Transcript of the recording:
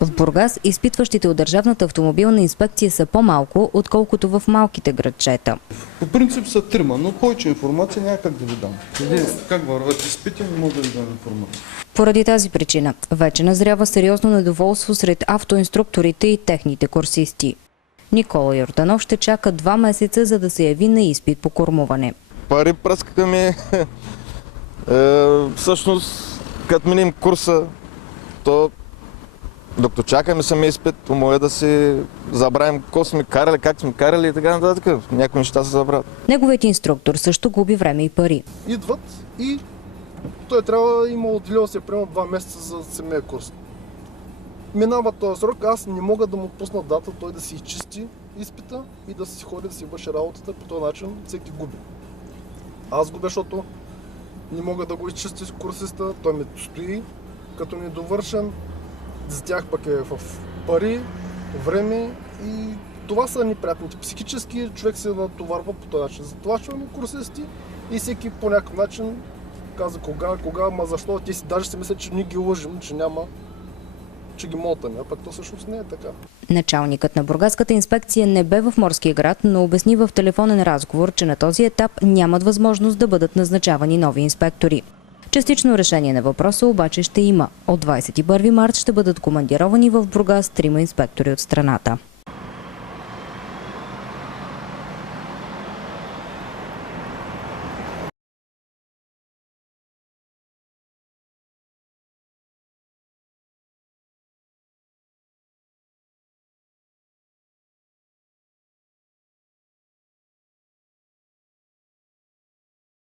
В Бургас изпитващите от Държавната автомобилна инспекция са по-малко, отколкото в малките градчета. По принцип са трима, но повече информация няма как да ви дам. Как върват изпити, не мога да ви дам информация. Поради тази причина вече назрява сериозно недоволство сред автоинструкторите и техните курсисти. Никола Йорданов ще чака 2 месеца, за да се яви на изпит по кормуване. Пари пръскаме. Всъщност, като минем курса, то докато чакаме самия изпит, може да си забравим какво сме карали, как сме карали и така нататък. Някои неща се забравят. Неговият инструктор също губи време и пари. Идват и той трябва да има отделил се примерно 2 месеца за самия курс. Минава този срок, аз не мога да му пусна дата, той да си изчисти изпита и да си ходи да си върши работата. По този начин всеки губи. Аз губя, защото не мога да го изчисти с курсиста, той ми стои като недовършен. За тях пък е в пари, време и това са неприятните. Психически човек се натоварва по този начин. Затова ще имаме курсисти и всеки по някакъв начин каза кога, ма защо. Те си даже си мислят, че ние ги лъжим, че няма, че ги мотаме, а пък то всъщност не е така. Началникът на Бургаската инспекция не бе в Морския град, но обясни в телефонен разговор, че на този етап нямат възможност да бъдат назначавани нови инспектори. Частично решение на въпроса обаче ще има. От 21 март ще бъдат командировани в Бургас 3 инспектори от страната.